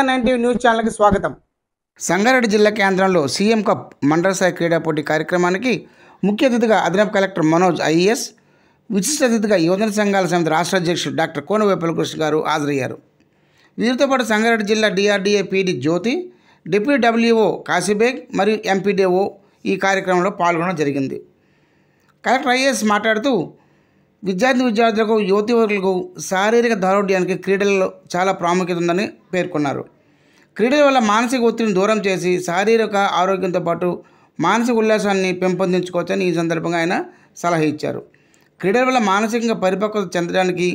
KR9 TV news ఛానల్కి స్వాగతం. సంగారెడ్డి జిల్లా కేంద్రంలో సీఎం కప్ మండల స్థాయి క్రీడా పోటీ కార్యక్రమానికి ముఖ్య అతిథిగా అదనపు కలెక్టర్ మనోజ్ IAS, విశిష్ట అతిథిగా యువజన సంఘాల సమితి రాష్ట్ర అధ్యక్షుడు డాక్టర్ కోన వేపలకృష్ణ గారు హాజరయ్యారు. వీరితో పాటు సంగారెడ్డి జిల్లా DRDA PD జ్యోతి, డిప్యూటీ WO కాశీబేగ్ మరియు MPDO ఈ కార్యక్రమంలో పాల్గొనడం జరిగింది. కలెక్టర్ IAS మాట్లాడుతూ విద్యార్థులకు యువతీవర్గులకు శారీరక దారుఢ్యానికి క్రీడలలో చాలా ప్రాముఖ్యత ఉందని పేర్కొన్నారు. క్రీడల వల్ల మానసిక ఒత్తిడిని దూరం చేసి శారీరక ఆరోగ్యంతో పాటు మానసిక ఉల్లాసాన్ని పెంపొందించుకోవచ్చని ఈ సందర్భంగా ఆయన సలహా ఇచ్చారు. క్రీడల వల్ల మానసికంగా పరిపక్వత చెందడానికి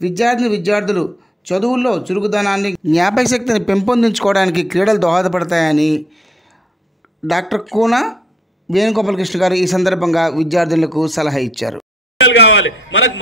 విద్యార్థులు చదువుల్లో చురుకుదనాన్ని, జ్ఞాపక శక్తిని పెంపొందించుకోవడానికి క్రీడలు దోహదపడతాయని డాక్టర్ కోన వేణుగోపాలకృష్ణ గారు ఈ సందర్భంగా విద్యార్థులకు సలహా ఇచ్చారు. కావాలి మనకు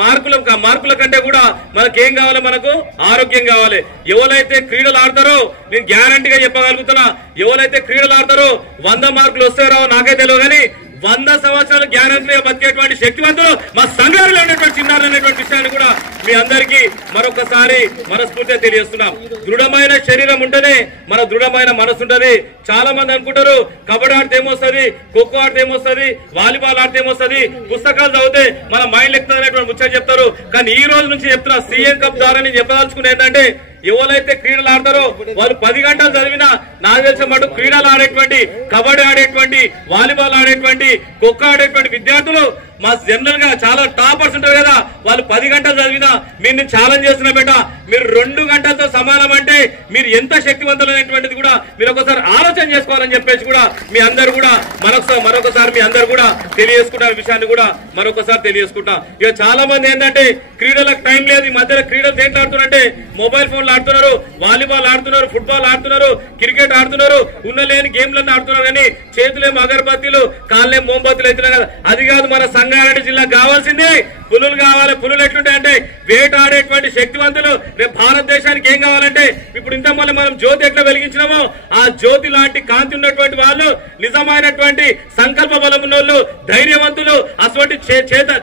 మార్కుల కంటే కూడా మనకేం కావాలి, మనకు ఆరోగ్యం కావాలి. ఎవరైతే క్రీడలు ఆడతారో నేను గ్యారంటీగా చెప్పగలుగుతున్నా, ఎవరైతే క్రీడలు ఆడతారో 100 మార్కులు వస్తే రావు నాకే తెలియదు, కానీ 100 సంవత్సరాలు గ్యారంటీగా బతికేటువంటి శక్తివంతులు మా సంఘాలలో ఉండేటువంటి చిన్నారులు అనేటువంటి విషయాన్ని కూడా మీ అందరికీ మరొకసారి మనస్ఫూర్తిగా తెలియజేస్తున్నాం. దృఢమైన శరీరం ఉంటేనే మన దృఢమైన మనసు ఉంటది. చాలా మంది అనుకుంటారు కబడ్డీ ఆడితే ఏమొస్తుంది, ఖోఖో ఆడితే ఏమొస్తుంది, వాలీబాల్ ఆడితే ఏమొస్తుంది, పుస్తకాలు చదివితే మన మైండ్ ఎక్కుతుంది అనేటువంటి ముచ్చట చెప్తారు. కానీ ఈ రోజు నుంచి చెప్తున్నా, సీఎం కప్ ద్వారా నేను చెప్పదలుచుకునే ఏంటంటే, ఎవరైతే క్రీడలు ఆడతారో వాళ్ళు 10 గంటలు చదివినా నాకు తెలిసిన మటు క్రీడలు ఆడేటువంటి, కబడ్డీ ఆడేటువంటి, వాలీబాల్ ఆడేటువంటి, ఖోఖో ఆడేటువంటి విద్యార్థులు మా జనరల్ గా చాలా టాపర్స్ ఉంటారు కదా, వాళ్ళు 10 గంటలు చదివినా మీరు నేను ఛాలెంజ్ చేస్తున్నా బేట, మీరు 2 గంటలతో సమానం అంటే మీరు ఎంత శక్తివంతులైనటువంటిది కూడా మీరు ఒకసారి ఆలోచన చేసుకోవాలని చెప్పేసి కూడా మీ అందరు కూడా మరొకసారి మీ అందరు కూడా తెలియజేసుకుంటారు విషయాన్ని కూడా మరొకసారి తెలియజేసుకుంటాం. ఇక చాలా మంది ఏంటంటే క్రీడలకు టైం లేదు, ఈ మధ్యలో క్రీడలు దేంట్లో ఆడుతున్నారంటే మొబైల్ ఫోన్లు ఆడుతున్నారు, వాలీబాల్ ఆడుతున్నారు, ఫుట్బాల్ ఆడుతున్నారు, క్రికెట్ ఆడుతున్నారు, ఉన్న లేని గేమ్లన్నీ ఆడుతున్నారు. కానీ చేతులేమో అగరబత్తీలు, కాళ్ళేమో మోంబత్తీలు అవుతున్నాయి కదా. అది కాదు మన సంగారెడ్డి జిల్లా కావాల్సింది. పులులు కావాలి. పులులు ఎట్లుంటాయంటే వేటాడేటువంటి శక్తివంతులు. రేపు భారతదేశానికి ఏం కావాలంటే, ఇప్పుడు ఇంత మనం జ్యోతి ఎట్లా వెలిగించినామో ఆ జ్యోతి లాంటి కాంతి ఉన్నటువంటి వాళ్ళు, నిజమైనటువంటి సంకల్ప బలం ఉన్న వాళ్ళు, ధైర్యవంతులు, అటువంటి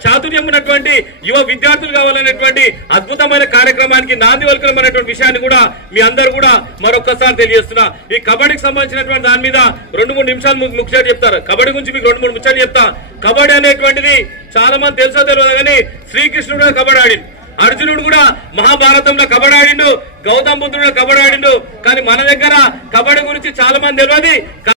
చాతుర్యం ఉన్నటువంటి యువ విద్యార్థులు కావాలనేటువంటి అద్భుతమైన కార్యక్రమానికి నాంది వల్కలం అనేటువంటి విషయాన్ని కూడా మీ అందరూ కూడా మరొకసారి తెలియజేస్తున్నా. ఈ కబడ్డీకి సంబంధించినటువంటి దాని మీద 2-3 నిమిషాలు ముఖ్యంగా చెప్తారు. కబడ్డీ గురించి మీకు 2-3 ముఖ్యాలు చెప్తా. కబడ్డీ అనేటువంటిది చాలా మంది తెలుసో తెలియదు, కానీ శ్రీకృష్ణుడు కూడా కబడ్డీ ఆడిండు, అర్జునుడు కూడా మహాభారతంలో కబడ్డీ ఆడిండు, గౌతమ బుద్ధుడు కబడ్డీ ఆడిండు. కానీ మన దగ్గర కబడ్డీ గురించి చాలా మంది తెలియదు.